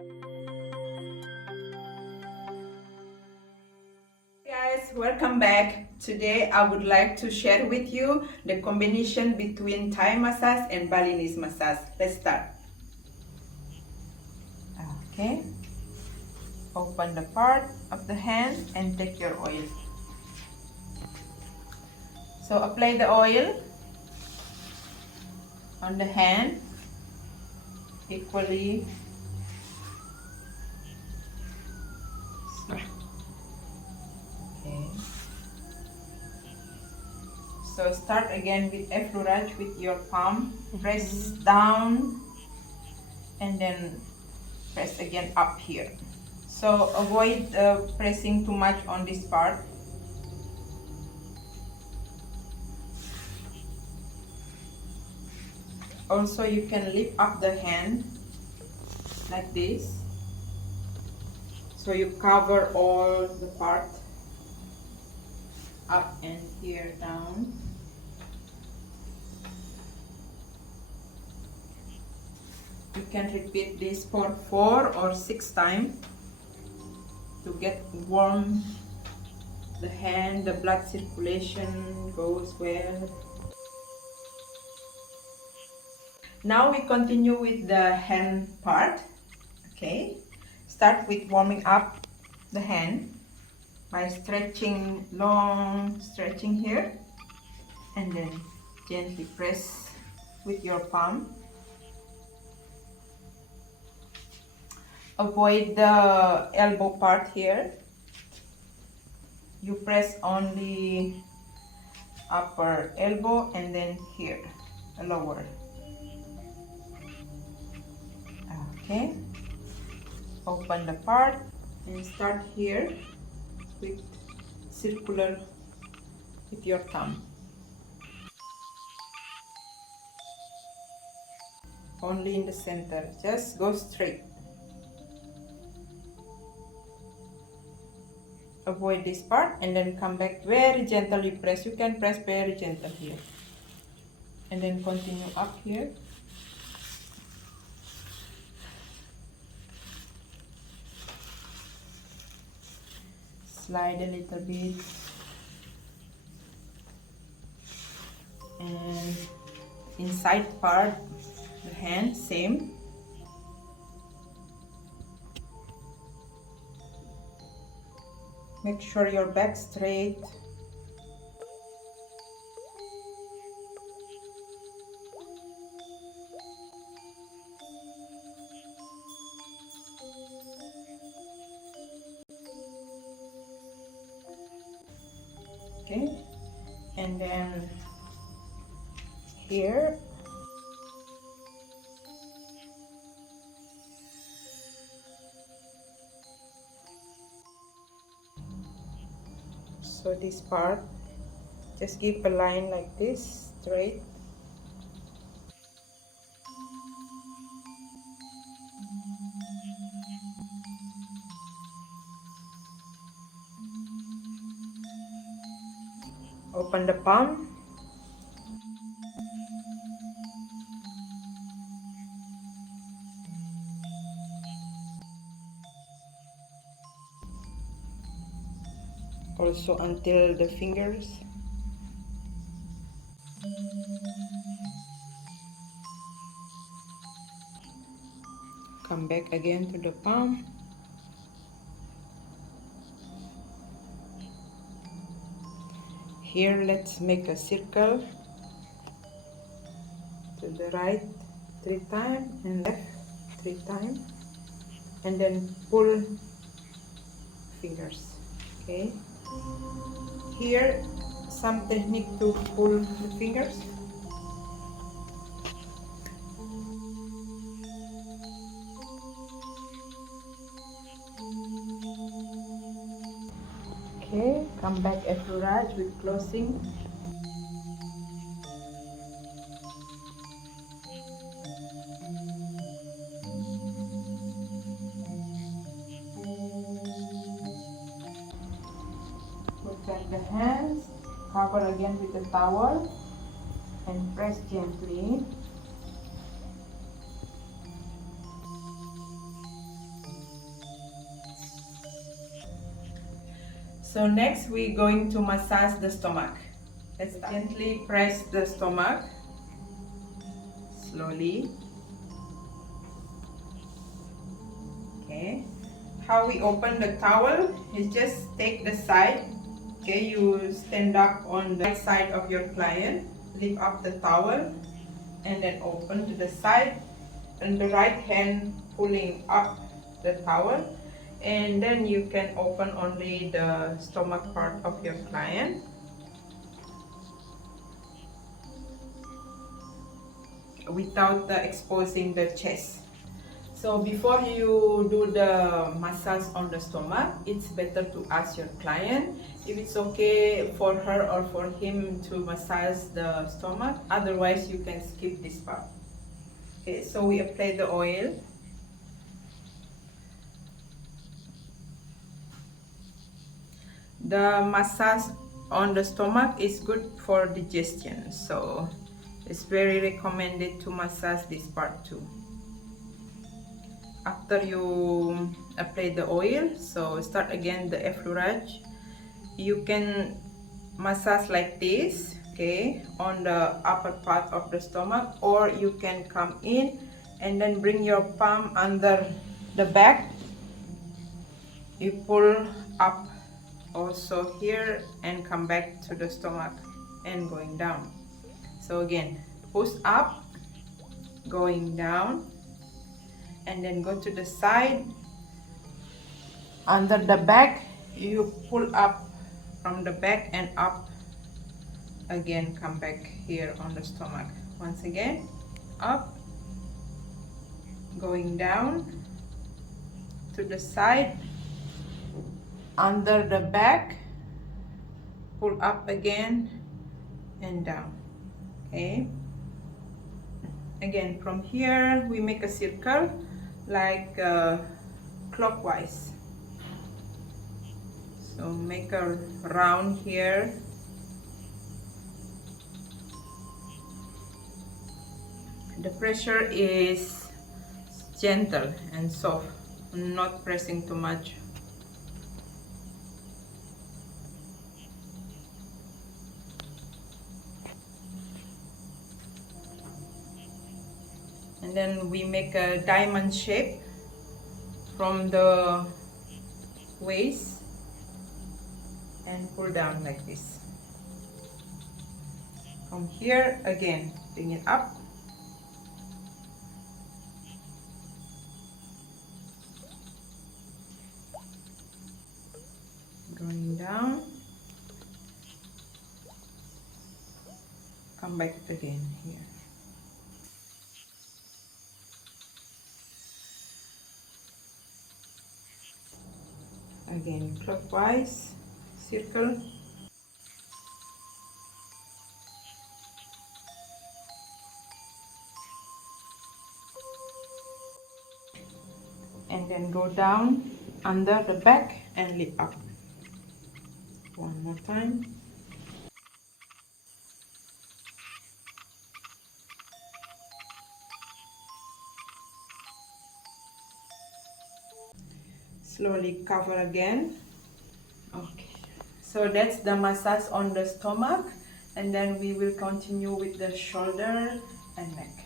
Guys, welcome back. Today I would like to share with you the combination between Thai massage and Balinese massage. Let's start. Okay, open the part of the hand and take your oil. So apply the oil on the hand equally. Okay. So start again with effleurage with your palm. Press down and then press again up here. So avoid pressing too much on this part. Also, you can lift up the hand like this, so you cover all the part, up and here down. You can repeat this for 4 or 6 times to get warm the hand, the blood circulation goes well. Now we continue with the hand part. Okay, start with warming up the hand by stretching, long stretching here, and then gently press with your palm. Avoid the elbow part here. You press on the upper elbow and then here, lower. Okay, open the part and start here with circular with your thumb. Only in the center, just go straight. Avoid this part and then come back very gently press. You can press very gentle here and then continue up here. Slide a little bit and inside part the hand same. Make sure your back straight. Okay, and then here so this part, just give a line like this, straight. Open the palm. Also until the fingers. Come back again to the palm. Here let's make a circle to the right 3 times and left 3 times, and then pull fingers. Okay, here some technique to pull the fingers. Okay, come back effleurage with closing. Protect the hands, cover again with the towel and press gently. So next we're going to massage the stomach. Let's gently press the stomach, slowly. Okay. How we open the towel is just take the side. Okay, you stand up on the right side of your client, lift up the towel, and then open to the side, and the right hand pulling up the towel, and then you can open only the stomach part of your client. Without exposing the chest. So before you do the massage on the stomach, it's better to ask your client if it's okay for her or for him to massage the stomach. Otherwise, you can skip this part. Okay, so we apply the oil. The massage on the stomach is good for digestion, so it's very recommended to massage this part too. After you apply the oil, so start again the effleurage. You can massage like this, okay, on the upper part of the stomach, or you can come in and then bring your palm under the back. You pull up also here and come back to the stomach and going down. So again, push up, going down, and then go to the side. Under the back, you pull up from the back and up again, come back here on the stomach. Once again, up, going down to the side, under the back, pull up again and down. Okay, again from here we make a circle like clockwise. So make a round here. The pressure is gentle and soft, not pressing too much. And then we make a diamond shape from the waist and pull down like this. From here again, bring it up. Going down. Come back again here. Again clockwise, circle. And then go down under the back and lift up. One more time. Slowly cover again. Okay, so that's the massage on the stomach, and then we will continue with the shoulder and neck.